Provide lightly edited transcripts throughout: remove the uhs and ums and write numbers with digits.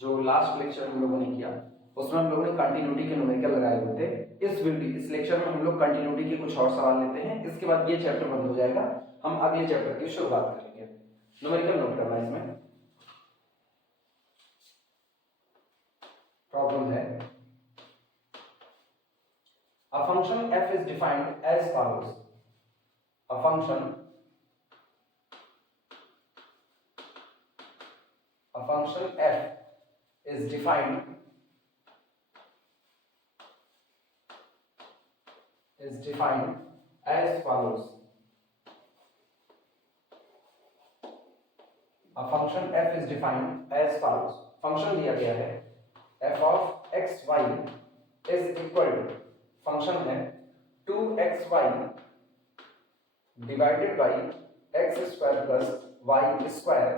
जो last lecture हम लोगों ने किया उसमें हम लोगों ने कंटिन्यूटी के न्यूमेरिकल लगाए हुए थे। इस लेक्चर में हम लोग कंटिन्यूटी के कुछ और सवाल लेते हैं। इसके बाद ये चैप्टर बंद हो जाएगा, हम अगले चैप्टर की शुरुआत करेंगे। न्यूमेरिकल नोट करना है। इसमें प्रॉब्लम है, a function f is defined as follows. A function f is defined as follows. A function f is defined as follows. Function दिया गया है f of x y is equal to, function है 2xy divided by X square plus Y square,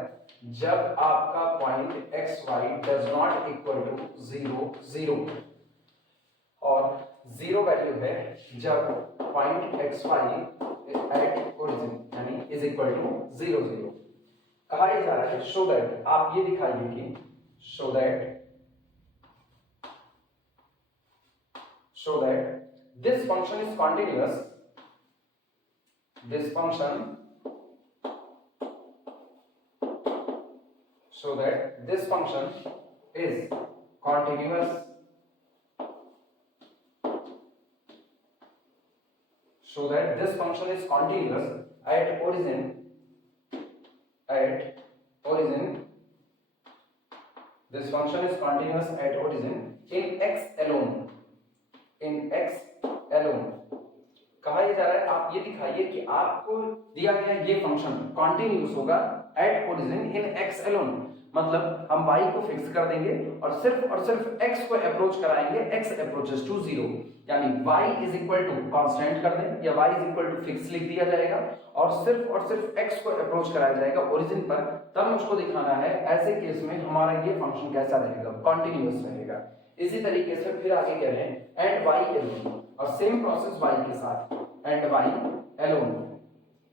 जब आपका point X Y does not equal to 0 0 और 0 value है जब point X Y at origin यानी इज इक्वल टू 0 0। कहा जा रहा है शो दैट, आप ये दिखाइए कि show that this function is continuous, this function, so that this function is continuous, so that this function is continuous at origin, this function is continuous at origin in x alone, कहा जा रहा है आप ये दिखाइए कि आपको दिया गया ये फंक्शन कॉन्टिन्यूस होगा at origin in x alone, मतलब हम y को फिक्स कर देंगे और सिर्फ x को अप्रोच कराएंगे, x अप्रोचेस टू 0, यानी y is equal to constant कर दें या y is equal to fix लिख दिया जाएगा और सिर्फ x को अप्रोच कराया जाएगा ओरिजिन पर। तब मुझको दिखाना है ऐसे केस में हमारा ये फंक्शन कैसा रहेगा, कॉन्टिन्यूस रहेगा। इसी तरीके से फिर आगे कह रहे हैं एंड y एलोन, और सेम प्रोसेस y के साथ एंड y एलोन,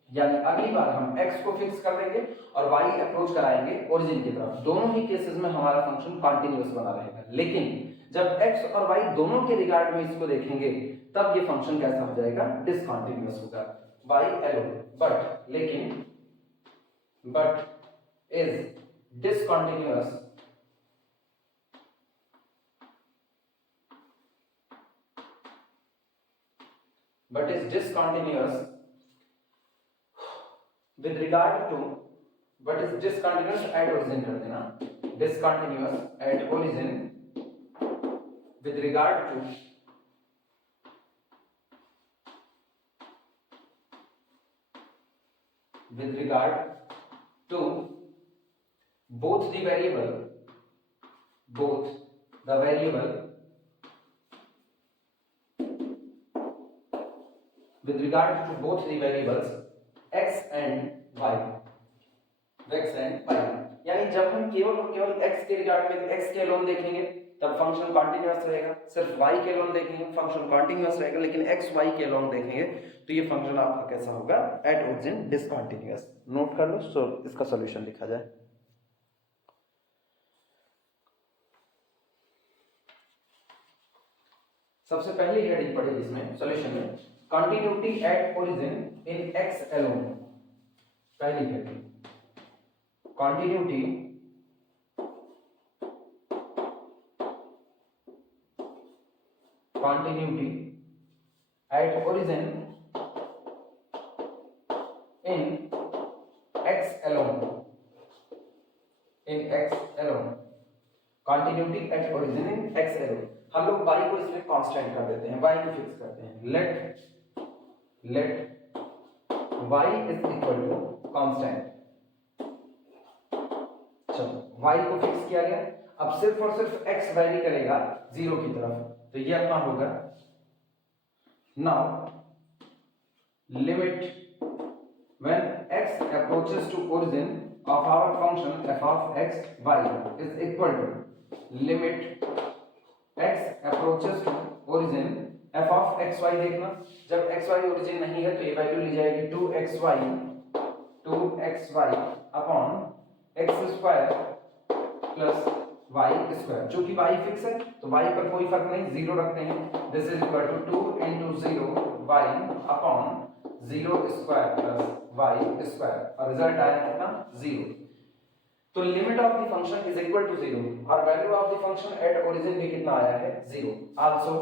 यानी अगली बार हम x को फिक्स कर देंगे और y अप्रोच कराएंगे ओरिजिन की तरफ। दोनों ही केसेस में हमारा फंक्शन कंटीन्यूअस बना रहेगा, लेकिन जब x और y दोनों के रिगार्ड में इसको देखेंगे तब ये फंक्शन कैसा हो जाएगा, डिसकंटीन्यूअस होगा y alone, but is discontinuous with regard to, but is discontinuous at origin कर देना, discontinuous at origin with regard to both the variable with regard to both the variables x and y, यानी जब हम केवल x के regard में x के loan देखेंगे तब फंक्शन कंटीन्यूअस रहेगा, सिर्फ y के लोन देखेंगे फंक्शन कंटीन्यूअस रहेगा, लेकिन x y के लोन देखेंगे तो ये फंक्शन आपका कैसा होगा, एट ओरिजिन डिसकंटीन्यूअस। नोट कर लो, सो इसका सॉल्यूशन लिखा जाए। सबसे पहली हेडिंग पढ़ी इसमें सॉल्यूशन में, continuity at origin in x alone. पहली heading continuity at origin in x alone, continuity at origin in x alone. हम लोग y को इसमें कांस्टेंट कर देते हैं, y को फिक्स करते हैं, let y is equal to constant. चलो y को फिक्स किया गया, अब सिर्फ और सिर्फ x वैरी करेगा 0 की तरफ, तो ये अपना होगा now limit when x approaches to origin of our function f of x y is equal to limit x approaches to origin f of x y। देखना जब x y ओरिजिन नहीं है तो ये वैल्यू ली जाएगी 2xy upon x square plus Y square, चूंकि Y fix है तो वाई पर कोई फर्क नहीं, जीरो रखते हैं। This is equal to 2 into zero Y upon zero square plus Y square, और रिजल्ट आया कितना, जीरो। तो limit of the function is equal to zero, और value of the function at origin भी कितना आया है, zero. Also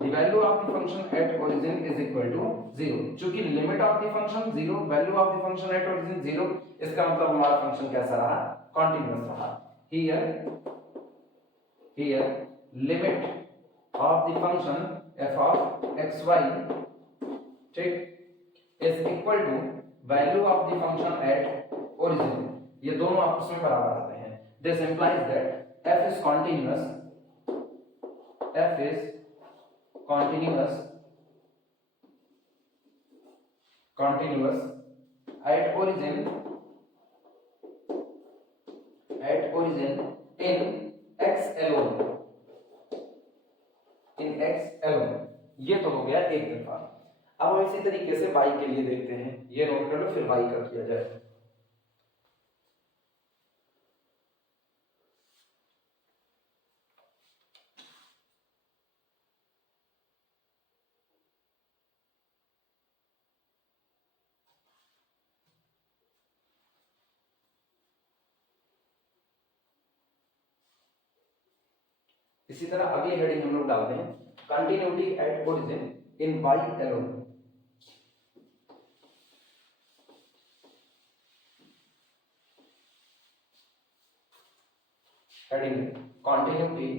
the value of the function at origin is equal to 0, चूंकि limit of the function 0, value of the function at origin 0, इसका मतलब हमारा function कैसा रहा, continuous रहा। here limit of the function f of xy, ठीक, is equal to value of the function at origin, ये दोनों आपस में बराबर आते हैं। this implies that f is continuous at origin in x alone, ये तो हो गया एक तरफा। अब हम इसी तरीके से y के लिए देखते हैं, ये नोट कर लो, फिर y का किया जाए। इसी तरह अगली हेडिंग हम लोग डालते हैं, continuity at origin in y alone. Heading continuity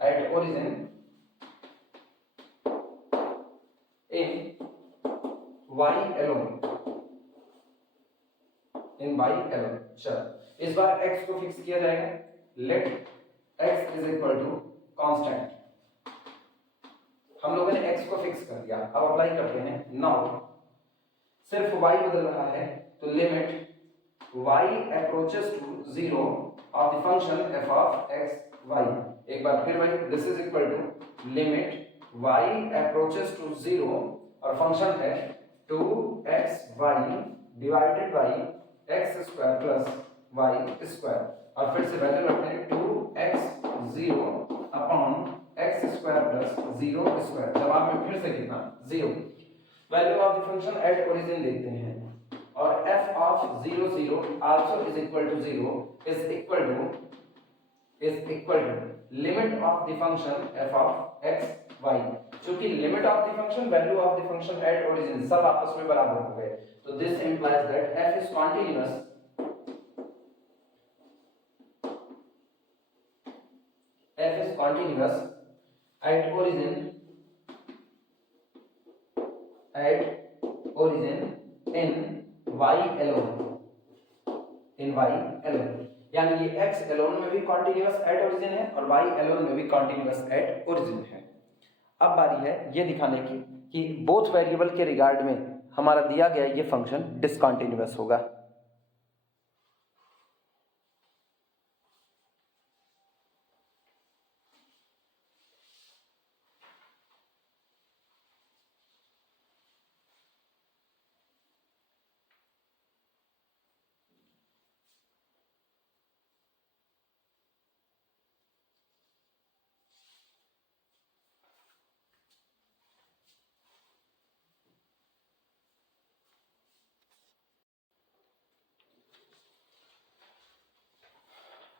at origin in y alone, in y alone. चल इस बार x को फिक्स किया जाएगा, let x is equal to constant. हम लोगों ने x को फिक्स कर दिया, अब अप्लाई करते हैं। नाउ सिर्फ y बदल रहा है, तो limit y approaches to 0 of the function f of x y। एक बार फिर भाई, this is equal to limit y approaches to 0 और फंक्शन है 2xy divided by x square plus y square, और फिर से वैल्यू रखते हैं 2x0 upon x square plus 0 square. जवाब में फिर से कितना, 0। Value of the function at origin देखते हैं, और f of 0 0 also is equal to 0 is equal to limit of the function f of x y, क्योंकि limit of the function, value of the function at origin सब आपस में बराबर हो गए, तो this implies that f is continuous at origin in y alone, यानी ये x alone में भी कॉन्टिन्यूअस एट ओरिजिन है और y alone में भी कॉन्टिन्यूअस एट ओरिजिन है। अब बारी है ये दिखाने की कि बोथ वेरिएबल के रिगार्ड में हमारा दिया गया ये फंक्शन डिसकंटिन्यूअस होगा।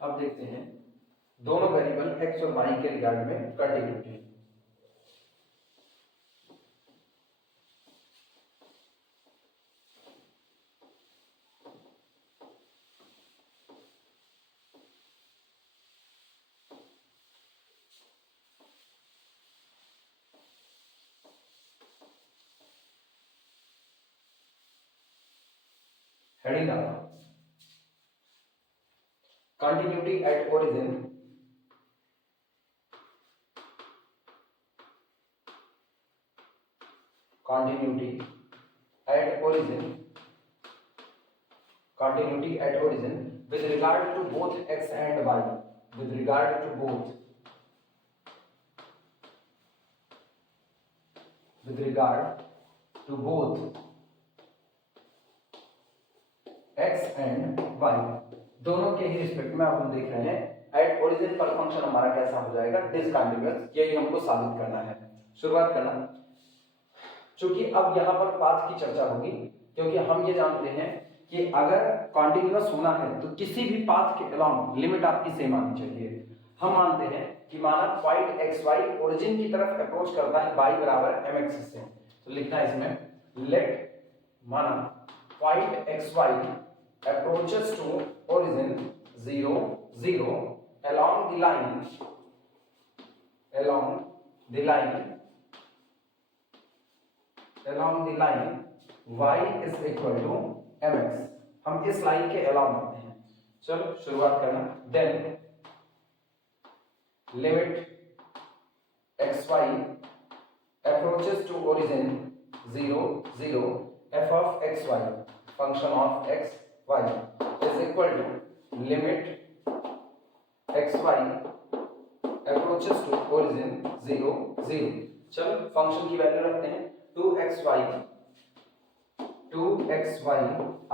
अब देखते हैं दोनों वेरिएबल x और y के रिगार्ड में कंटिन्यूटी। हेडिंग डालना, continuity at origin with regard to both x and y, with regard to both with regard to both x and y, दोनों के ही रिस्पेक्ट में अब हम देख रहे हैं एट ओरिजिन पर फंक्शन हमारा कैसा हो जाएगा, डिसकंटीन्यूअस। यही हमको साबित करना है। शुरुआत करना, चूंकि अब यहाँ पर पाथ की चर्चा होगी, क्योंकि हम ये जानते हैं कि अगर कॉन्टिन्यूअस होना है तो किसी भी पाथ के अलोंग लिमिट आपकी सेम आनी चाहिए। हम मानते हैं कि माना पॉइंट एक्स वाई ओरिजिन की तरफ अप्रोच करता है y बराबर mx से, तो लिखना है इसमें लेट माना point X Y approaches to origin 0 0 along the line y is equal to mx। हम इस लाइन के अलाउंग करते हैं। चलो शुरुआत करना, then limit xy approaches to origin 0 0 f of xy function of x y is equal to limit xy approaches to origin 0 0। चलो function की वैल्यू रखते हैं 2xy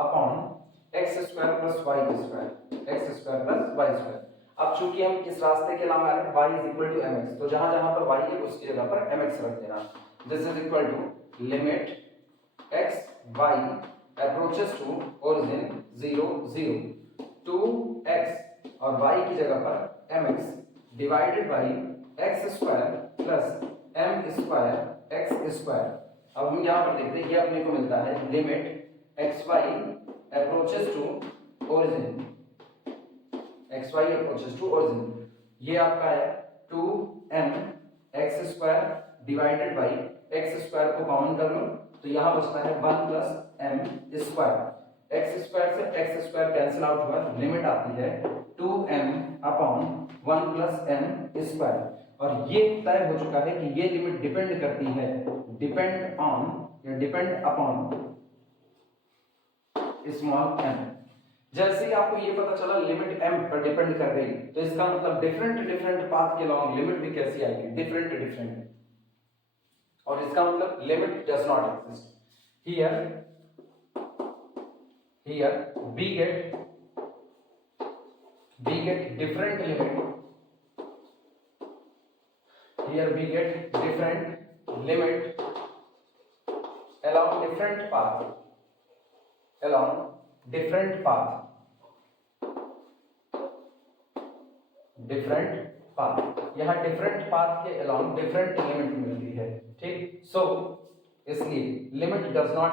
upon x square plus y square. अब चूंकि हम इस रास्ते के नाम आ रहे हैं y is equal to mx, तो जहां जहां पर y है उसकी जगह पर mx रख देना। This is equal to limit x y approaches to origin 0 0 2x और y की जगह पर mx divided by x square plus m square x square. अब हम यहां पर देखते हैं ये अपने को मिलता है limit xy approaches to origin xy approaches to origin, ये आपका है 2m x square divided by x square को कॉमन कर लो तो यहाँ बचता है 1 plus m square. x square से x स्क्वायर कैंसिल आउट हुआ, लिमिट आती है 2m upon 1 plus m square. और ये तय हो चुका है कि ये लिमिट डिपेंड करती है डिपेंड अपॉन स्मॉल m। जैसे ही आपको ये पता चला लिमिट m पर डिपेंड कर गई, तो इसका मतलब डिफरेंट पाथ के लॉन्ग लिमिट भी कैसी आएगी, डिफरेंट। और इसका मतलब limit does not exist here we get different limit, here we get different limit along different path यहाँ डिफरेंट पाथ के अलोंग डिफरेंट लिमिट मिलती है, ठीक। सो इसलिए limit does not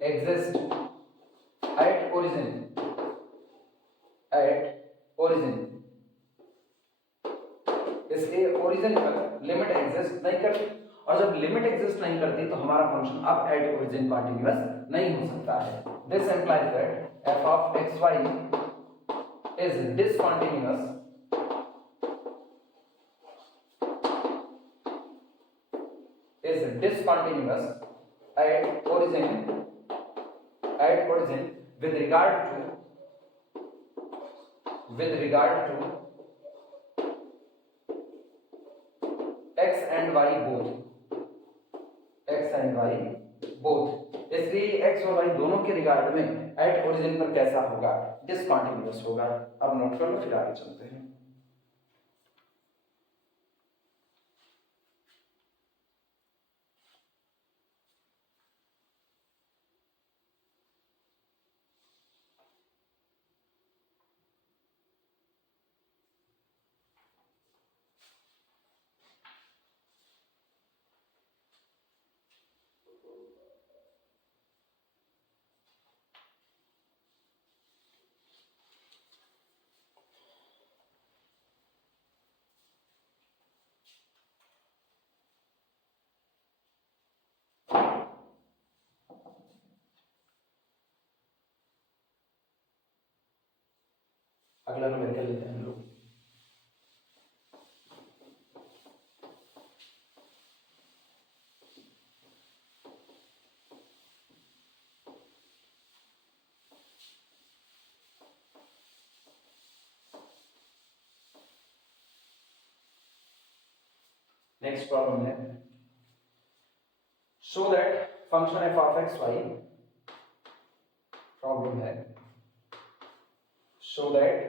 exist at origin, इसलिए ओरिजिन पर लिमिट एग्जिस्ट नहीं करती, और जब लिमिट एग्जिस्ट नहीं करती तो हमारा फंक्शन अब एट ओरिजिन कॉन्टिन्यूअस नहीं हो सकता है। This implies that f of xy is discontinuous at origin with regard to x and y both। इसलिए x और y दोनों के रिगार्ड में एट ओरिजिन पर कैसा होगा, डिसकंटीन्यूअस होगा। अब नोट कर लो, फिर आगे चलते हैं। अगला न्यूमेरिकल लेते हैं हम लोग। नेक्स्ट प्रॉब्लम है show that function F of X Y, problem है show that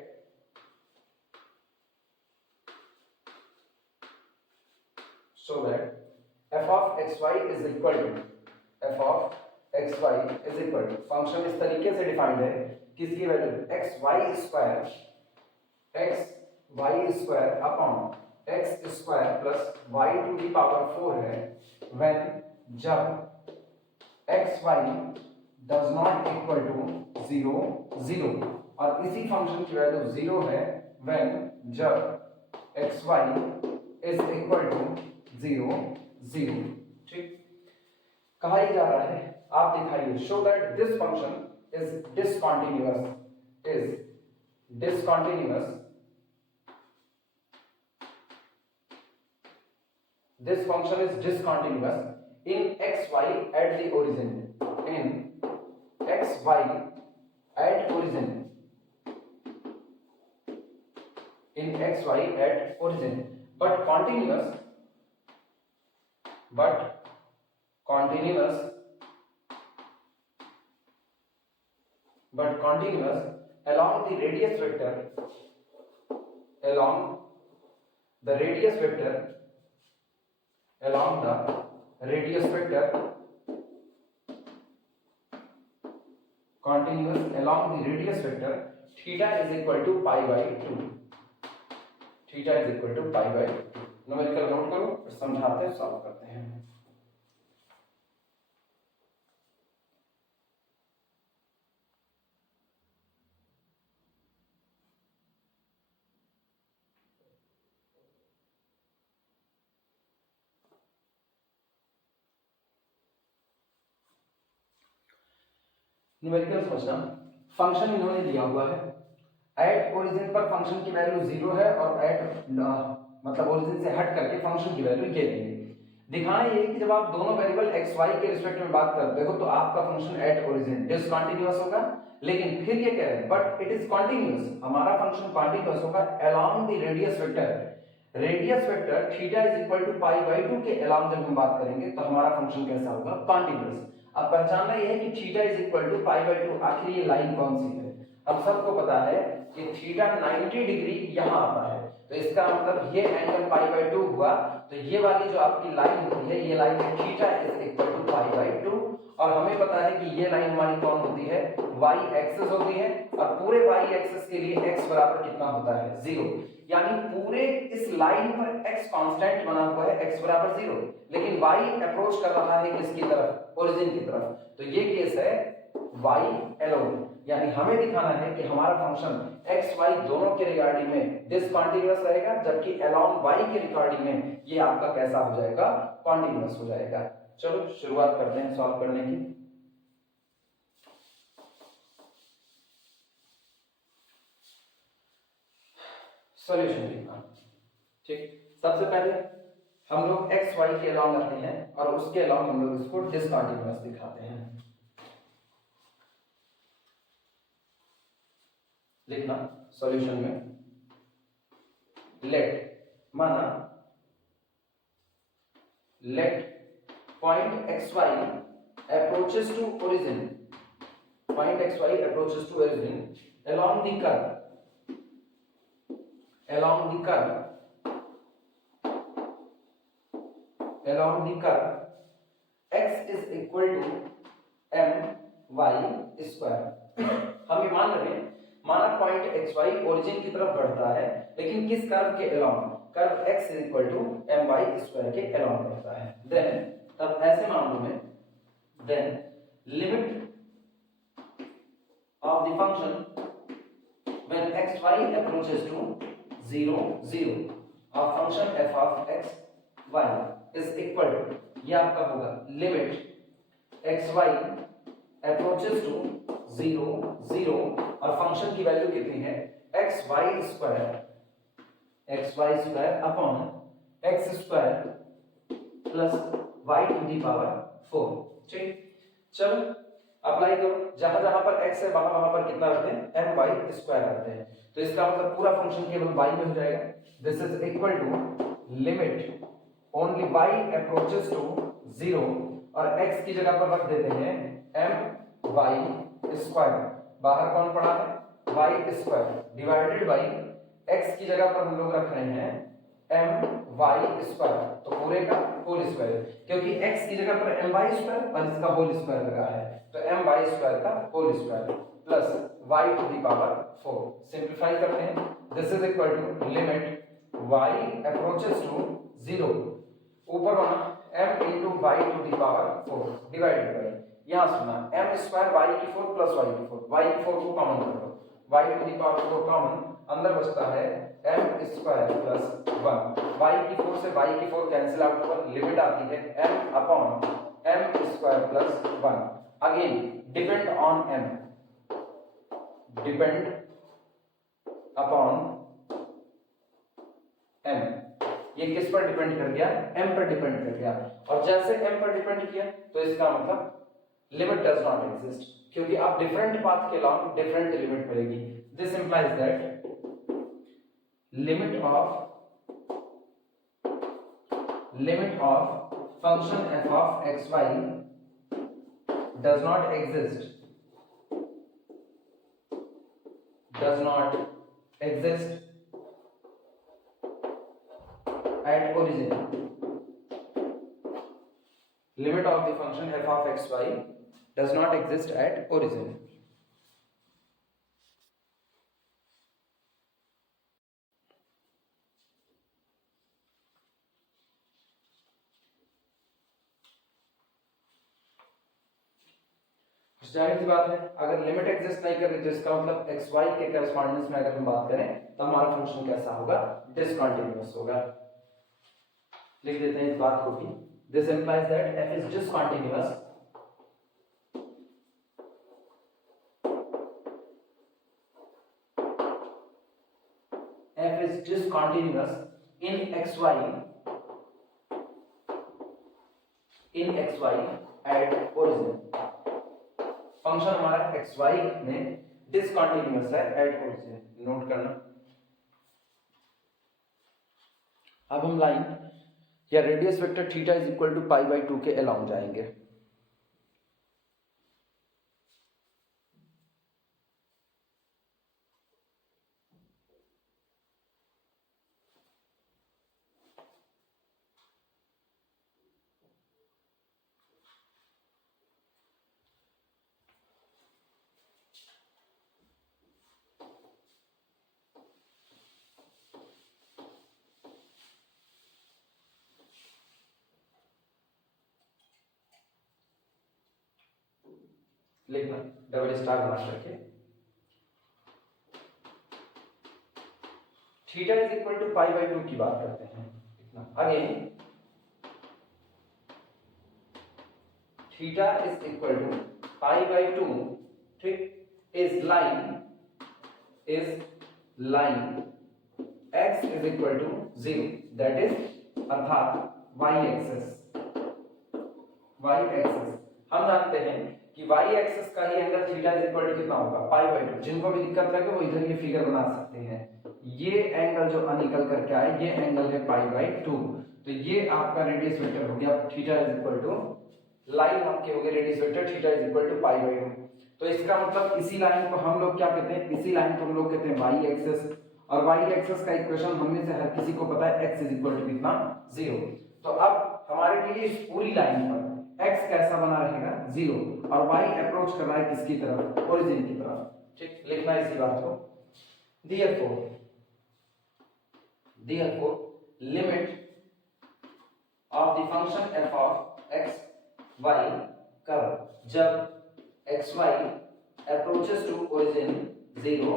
f of xy is equal to f of xy is equal to function इस तरीके से डिफाइंड है किसकी value x y upon x square plus y to the power 4 है when जब xy does not equal to 0 0 और इसी function की वैल्यू 0 है व्हेन जब xy इज इक्वल टू 0 0। ठीक, कहा ही जा रहा है आप दिखाइए show that this function is discontinuous this function is discontinuous in xy at the origin, in xy at origin, in xy at origin, but continuous along the radius vector, along the radius vector continuous along the radius vector theta is equal to pi by 2, theta is equal to pi by 2। Numerical note करो फिर समझाते हैं, solve करते हैं। Numerical समझना, function इन्होंने दिया हुआ है एट ओरिजिन पर फंक्शन की वैल्यू 0 है और एट मतलब ओरिजिन से हट करके फंक्शन की वैल्यू ये देंगे। दिखाना ये कि जब आप दोनों वेरिएबल x y के रिस्पेक्ट में बात करते हो तो आपका फंक्शन एट ओरिजिन डिसकंटीन्यूअस होगा, लेकिन फिर ये कह रहे हैं बट इट इज कंटीन्यूअस, हमारा फंक्शन कंटीन्यूअस होगा along the radius vector theta is equal to pi by 2 के अलोंग जब हम बात करेंगे तो हमारा फंक्शन कैसा होगा, कंटीन्यूअस। अब पहचानना ये है कि theta is equal to pi by 2, आखिर ये लाइन कौन सी है। अब सबको पता है कि थीटा 90 डिग्री यहां आता है, तो इसका मतलब ये एंगल पाई बाय 2 हुआ, तो ये वाली जो आपकी लाइन होती है ये लाइन है theta is equal to pi by 2, और हमें पता है कि ये लाइन हमारी कौन होती है, y एक्सिस होती है, और पूरे y एक्सिस के लिए x बराबर कितना होता है 0, यानी पूरे इस लाइन पर x कांस्टेंट बना हुआ है x बराबर 0, लेकिन y अप्रोच कर रहा है किसकी तरफ, ओरिजिन की तरफ, तो ये केस है y अलोन, यानी हमें दिखाना है कि हमारा फंक्शन x y दोनों के रिगार्डिंग में डिसकंटीन्यूअस रहेगा, जबकि अलोंग y के रिगार्डिंग में ये आपका कैसा हो जाएगा, कंटीन्यूअस हो जाएगा। चलो शुरुआत करते हैं सॉल्व करने की। सॉल्यूशन लिखना, ठीक, सबसे पहले हम लोग x y के अलोंग आते हैं और उसके अलोंग हम लोग इसको डिसकंटीन्यूअस दिखाते हैं। लिखना सॉल्यूशन में late point xy approaches to origin, along the curve x is equal to my square। हम ये मान रहे हैं, माना पॉइंट xy ओरिजिन की तरफ बढ़ता है, लेकिन किस कर्व के along, curve x is equal to my square के अलोंग बढ़ता है। देन तब ऐसे मामलों में then limit of the function when xy approaches to 0 0 और function f of x y is equal to, ये आपका होगा लिमिट xy approaches to 0 0 और फंक्शन की वैल्यू कितनी है, xy square upon x square plus y to the power 4। ठीक, चलो अप्लाई करो, जहां जहां पर x है वहां वहां पर कितना रखते हैं, my स्क्वायर रखते हैं, तो इसका मतलब पूरा फंक्शन केवल y में हो जाएगा। This is equal to limit only y approaches to 0 और x की जगह पर रख देते हैं my स्क्वायर, बाहर कौन पड़ा है y square divided by x की जगह पर हम लोग रख रहे हैं my स्क्वायर, तो पूरे का होल स्क्वायर, क्योंकि x की जगह पर my स्क्वायर और इसका होल स्क्वायर लगा है, तो my स्क्वायर का whole square plus y to the power 4। Simplify करते हैं, this is equal to limit y approaches to 0, ऊपर वाला m into y to the power 4 divided by, यहां सुना m स्क्वायर y की 4 प्लस y की 4, y की 4 को कॉमन कर दो, y to the power 4 common, अंदर बचता है m स्क्वायर प्लस 1, y की 4 से y की 4 कैंसिल आउट होगा, लिमिट आती है m upon m square plus 1, again depend on m, depend upon m, ये किस पर डिपेंड कर गया m पर डिपेंड कर गया, और जैसे m पर डिपेंड किया तो इसका मतलब लिमिट डज नॉट एग्जिस्ट, क्योंकि आप डिफरेंट पाथ के लॉन्ग डिफरेंट लिमिट मिलेगी। This implies that limit of function f of xy does not exist at origin, limit of the function f of xy does not exist at origin। जाहिर सी बात है अगर limit exist नहीं कर रही तो इसका मतलब xy के करस्पॉन्डेंस में अगर हम बात करें तो हमारा फंक्शन कैसा होगा, डिसकंटीन्यूअस होगा। लिख देते हैं इस बात को भी, this implies that f is discontinuous in xy at origin, function हमारा xy में डिसकंटीन्यूअस है एट ओरिजिन, नोट करना। अब हम लाइन या radius vector theta is equal to pi by 2 के अलाउंग जाएंगे। लिखना डबल स्टार बना करके, theta is equal to pi by 2 की बात करते हैं। लिखना again theta is equal to pi by 2, ठीक, is line x is equal to 0, that is अर्थात y एक्सिस। हम जानते हैं कि y एक्सिस का ही angle theta is equal to कितना होगा, पाई बाई 2। जिनको भी दिक्कत लगे वो इधर ये फिगर बना सकते हैं, ये एंगल जो निकल करके आए ये एंगल है पाई बाई 2, तो ये आपका रेडियस वेक्टर हो गया theta is equal to, line आपके हो गए radius vector theta is equal to pi by 2। तो इसका मतलब इसी लाइन को हम लोग क्या कहते हैं, इसी लाइन को हम लोग कहते हैं y एक्सिस, और y एक्सिस का इक्वेशन हम में से हर किसी को पता है x इज इक्वल टू कितना 0। तो अब हमारे लिए इस पूरी लाइन पर x कैसा बना रहेगा 0, और y अप्रोच कर रहा है किसकी तरफ, ओरिजिन की तरफ, ठीक। लिखना इसी बात को, therefore limit of the function f of x y कब, जब xy approaches to origin 0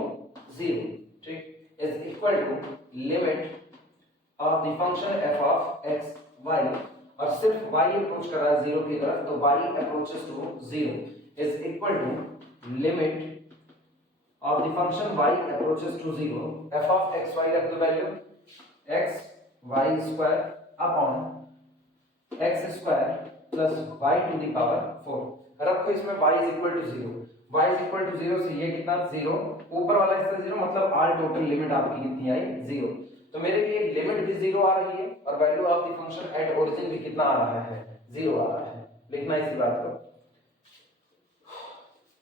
0, ठीक, is equal to limit of the function f of x y, और सिर्फ y अप्रोच कर रहा है 0 की तरफ, तो y approaches to 0 is equal to limit of the function y approaches to 0 f of x y रख दो value x y square upon x square plus y to the power 4, रखो इसमें y is equal to 0, y is equal to 0 से ये कितना 0, ऊपर वाला हिस्सा 0, मतलब ऑल टोटल लिमिट आपकी कितनी आई 0। तो मेरे लिए लिमिट भी 0 आ रही है और value of the function at origin भी कितना आ रहा है, 0 आ रहा है। लिखना इसी बात को।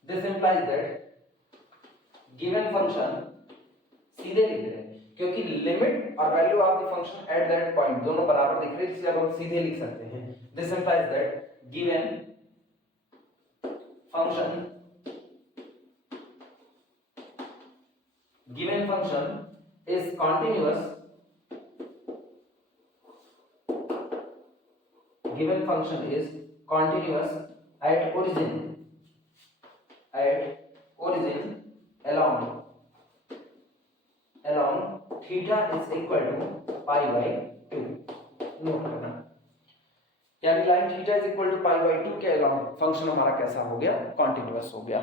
This implies that given function, सीधे लिख रहे हैं क्योंकि लिमिट और value of the function at that point दोनों बराबर दिख रहे हैं, इसलिए हम सीधे लिख सकते हैं। This implies that given function is continuous, given function is continuous at origin along theta is equal to pi by 2। Note करना, यानी line theta is equal to pi by 2 के अलोंग फंक्शन हमारा कैसा हो गया, कॉन्टिन्यूअस हो गया।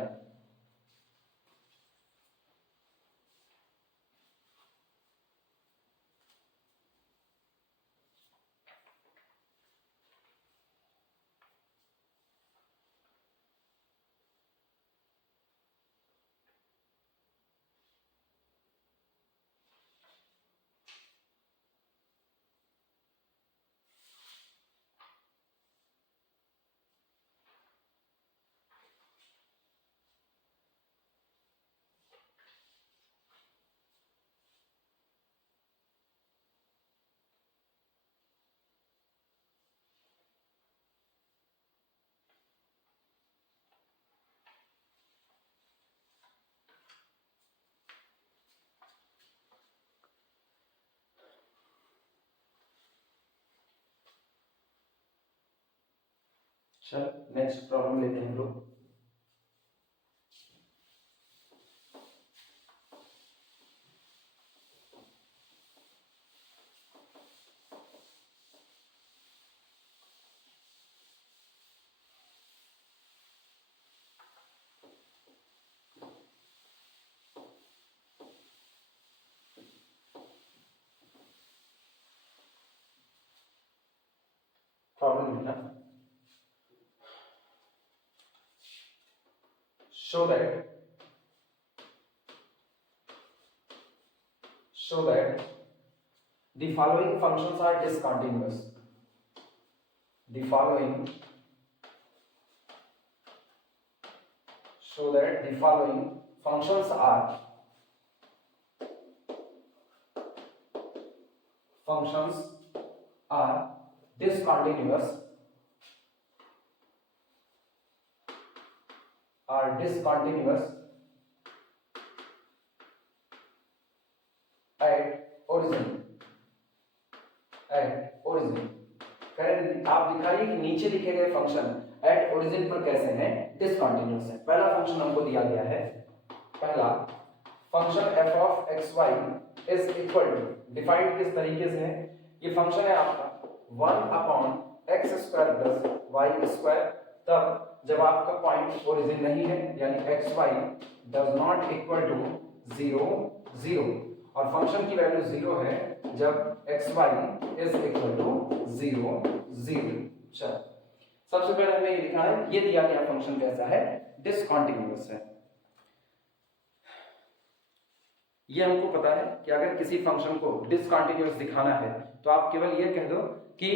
चल नेक्स्ट प्रॉब्लम लेते हैं हम लोग। प्रॉब्लम लिखना, show that the following functions are discontinuous, show that the following functions are discontinuous at origin। आप दिखाइए कि नीचे लिखे गए फंक्शन एट ओरिजिन पर कैसे हैं, डिसकंटिन्यूअस है। पहला फंक्शन हमको दिया गया है, पहला function f of xy is equal to, defined किस तरीके से है, ये फंक्शन है आपका 1 upon x square plus y square, तब जब आपका पॉइंट ओरिजिन नहीं है, यानी xy does not equal to 0 0, और फंक्शन की वैल्यू 0 है जब xy इज इक्वल टू 0 0। चल सबसे पहले हमें ये लिखना है, ये दिया गया फंक्शन कैसा है, डिसकंटिन्यूअस है। ये हमको पता है कि अगर किसी फंक्शन को डिसकंटिन्यूअस दिखाना है तो आप केवल ये कह दो कि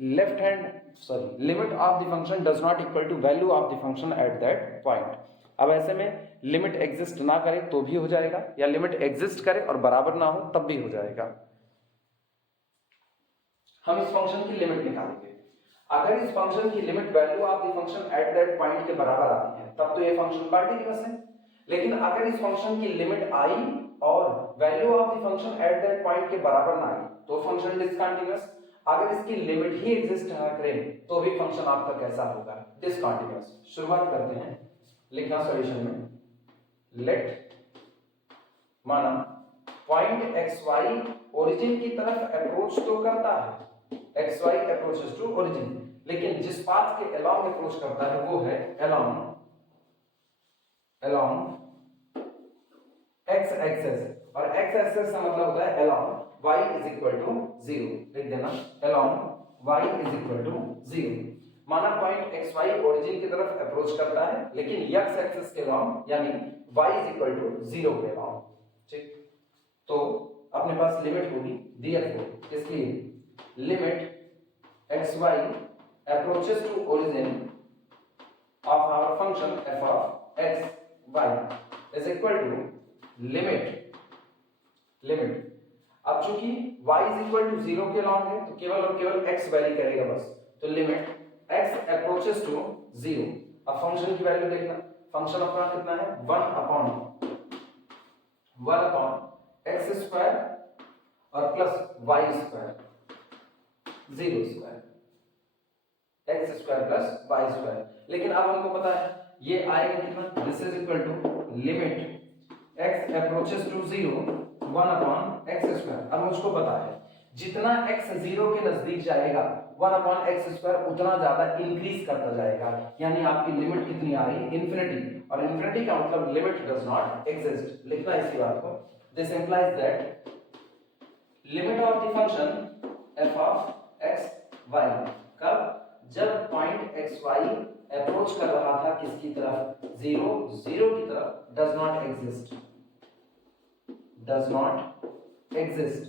limit of the function does not equal to value of the function at that point. अब ऐसे में लिमिट एग्जिस्ट ना करे तो भी हो जाएगा, या लिमिट एग्जिस्ट करे और बराबर ना हो तब भी हो जाएगा। हम इस फंक्शन की लिमिट निकालेंगे। अगर इस फंक्शन की limit value of the function at that point के बराबर आती है तब तो ये फंक्शन कंटीन्यूअस है, लेकिन अगर इस फंक्शन की लिमिट आई और value of the function at that point के बराबर ना आई तो फंक्शन डिसकंटीन्यूअस। अगर इसकी लिमिट ही एग्जिस्ट ना करे तो भी फंक्शन आपका कैसा होगा, डिसकंटीन्यूअस। शुरुआत करते हैं, लिखना सॉल्यूशन में, लेट माना पॉइंट xy ओरिजिन की तरफ अप्रोच तो करता है, xy अप्रोचेस टू ओरिजिन, लेकिन जिस पाथ के अलोंग अप्रोच करता है वो है अलोंग x एक्सिस, और x एक्सिस का मतलब होता है along y is equal to 0। लिख देना along y is equal to 0। माना पॉइंट xy ओरिजिन की तरफ अप्रोच करता है लेकिन x एक्सिस के अलोंग यानी y इज इक्वल टू 0 के अलोंग। ठीक, तो अपने पास लिमिट होगी therefore इसलिए limit xy approaches to origin of our function f of x y is equal to limit अब चूंकि y is equal to 0 के लॉन्ग है तो केवल और केवल x वैरी करेगा बस, तो लिमिट x approaches to 0। अब फंक्शन की वैल्यू देखना, फंक्शन अपना कितना है 1 अपॉन x स्क्वायर और plus y square 0 square x square plus y square. लेकिन अब हमको पता है ये आएगा कितना, this is equal to limit x approaches to 0 1 upon x square. अब मुझको पता है जितना x 0 के नजदीक जाएगा 1 अपॉन x स्क्वायर उतना ज्यादा इंक्रीज करता जाएगा, यानी आपकी लिमिट कितनी आ रही है इंफिनिटी, और इंफिनिटी का मतलब लिमिट डज नॉट एग्जिस्ट। लिखना इसी बात को, this implies that limit of the function f of x y कब, जब पॉइंट एक्स वाई अप्रोच कर रहा था किसकी तरफ 0 की तरफ, डज नॉट एग्जिस्ट।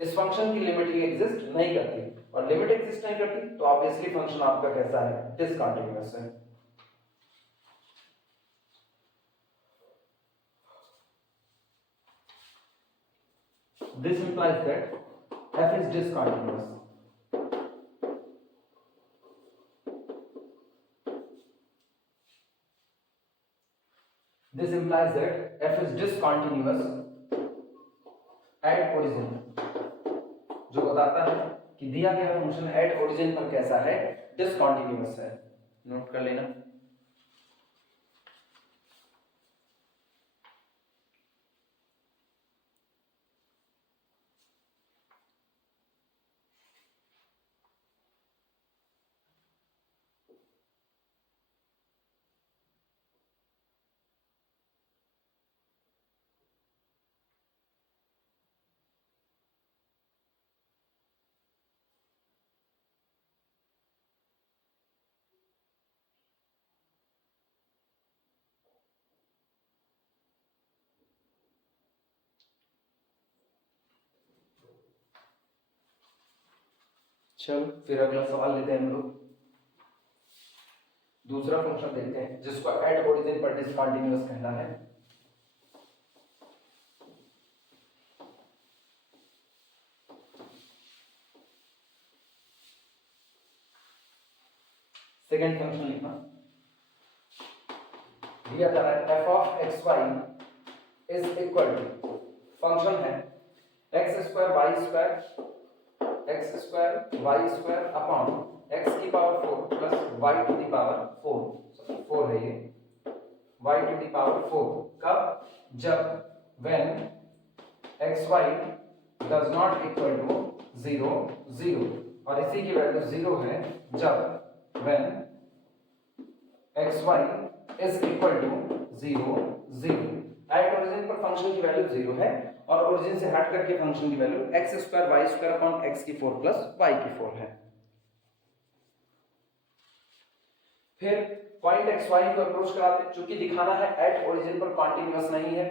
इस फंक्शन की लिमिट ही एग्जिस्ट नहीं करती, और लिमिट एग्जिस्ट नहीं करती तो ऑब्वियसली फंक्शन आपका कैसा है, डिसकंटीन्यूअस है। This implies that f is discontinuous। This implies that f is discontinuous at origin, जो बताता है कि दिया गया फंक्शन at origin पर कैसा है, डिसकंटीन्यूअस है। नोट कर लेना। चलो फिर अगला सवाल लेते हैं हम लोग। दूसरा फंक्शन देखते हैं जिसको एट ओरिजिन पर डिसकंटीन्यूअस कहना है। सेकेंड फंक्शन लिखना, दिया जा रहा है f of X Y is equal to, function है X square Y square upon x की पावर 4 प्लस y टू दी पावर 4 है ये, y टू दी पावर 4 कब, जब when xy does not equal to 0 0, और इसी की वैल्यू 0 है जब when xy is equal to 0 0। At origin पर फंक्शन की वैल्यू 0 है और ओरिजिन से हट करके फंक्शन की value x square y square upon x की 4 प्लस y की 4 है। फिर पॉइंट एक्स वाई को अप्रोच कराते हैं, चूंकि दिखाना है एट ओरिजिन पर कॉन्टिन्यूअस नहीं है।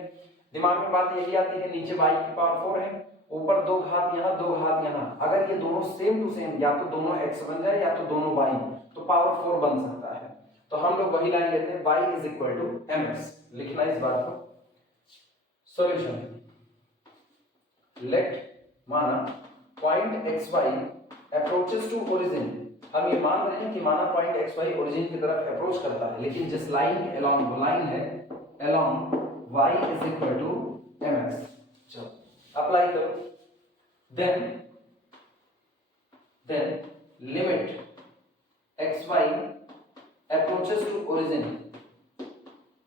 दिमाग में बात यही आती है नीचे y की पावर 4 है, ऊपर 2 घात यहाँ 2 घात यहाँ, अगर ये दोनों सेम टू सेम या तो दोनों x बन जाए या तो दोनों y, तो पावर 4 बन सकता है। तो हम लोग वही लाइन लेते हैं y is equal to mx। लिखना इस बात को, सॉल्यूशन लेट माना point X Y approaches to origin, हम ये मान रहे हैं कि माना पॉइंट एक्स वाई ओरिजिन की तरफ अप्रोच करता है, लेकिन जिस लाइन के अलोंग वो लाइन है along y is equal to mx। चलो अप्लाई करो, then limit xy approaches to origin,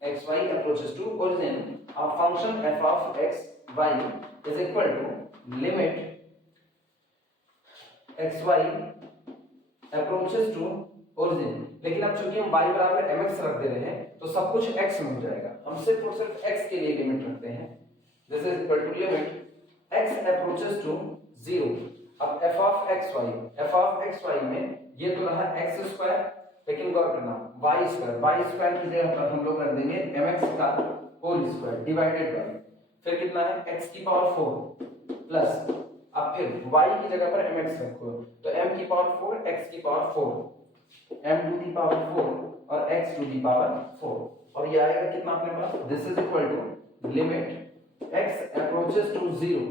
xy approaches to origin of function f of x y is equal to limit xy approaches to origin। लेकिन अब चूंकि हम y बराबर mx रख दे रहे हैं तो सब कुछ x में हो जाएगा, हम सिर्फ और सिर्फ x के लिए लिमिट रखते हैं। This is equal to limit x approaches to 0। अब f of x y में ये तो रहा x स्क्वायर, लेकिन गौर करना y स्क्वायर की जगह पर हम लोग रख देंगे mx का होल स्क्वायर डिवाइडेड बाय, फिर कितना है x की पावर 4 प्लस, अब फिर y की जगह पर mx रखो तो m की पावर 4 x की power 4 m to the power 4 और x टू दी पावर 4 और ये आएगा कितना अपने पास, this is equal to limit x approaches to 0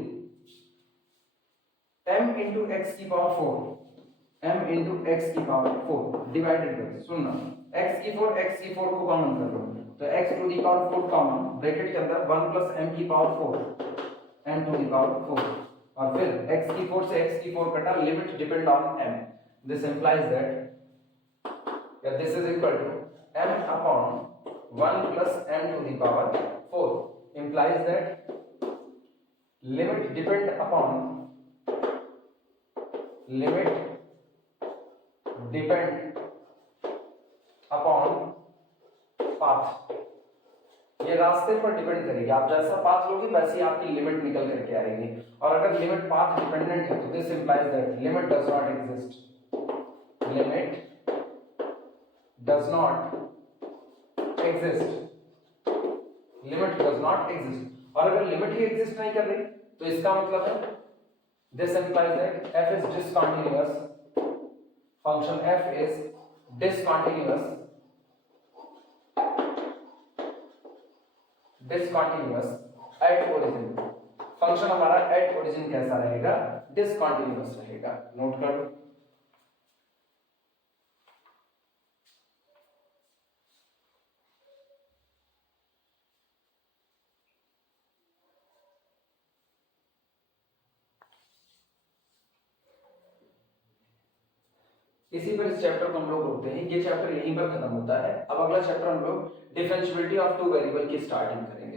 m into x की पावर 4 m into x की पावर 4 डिवाइडेड बाय, सुनना x की 4 को कॉमन कर लो तो x to the power 4 common, bracket के अंदर 1 प्लस m की power 4 m to the power 4 और फिर x की 4 से x की 4 कटा, limit depend on m, this implies that या this is equal to m upon 1 plus m to the power 4 implies that limit depend upon path, ये रास्ते पर डिपेंड करेगी, आप जैसा पाथ लोगे वैसी आपकी लिमिट निकल करके आएगी और अगर लिमिट पाथ डिपेंडेंट है तो this implies that limit does not exist, limit does not exist, limit does not exist और अगर लिमिट ही एग्जिस्ट नहीं कर रही तो इसका मतलब है this implies that f is discontinuous, function f is discontinuous at origin, function हमारा एट ओरिजिन कैसा रहेगा, डिसकंटीन्यूअस रहेगा, नोट कर लो। इसी पर इस चैप्टर को हम लोग रोकते हैं, ये चैप्टर यहीं पर खत्म होता है। अब अगला चैप्टर हम लोग डिफरेंशिएबिलिटी ऑफ टू वेरिएबल की स्टार्टिंग करेंगे।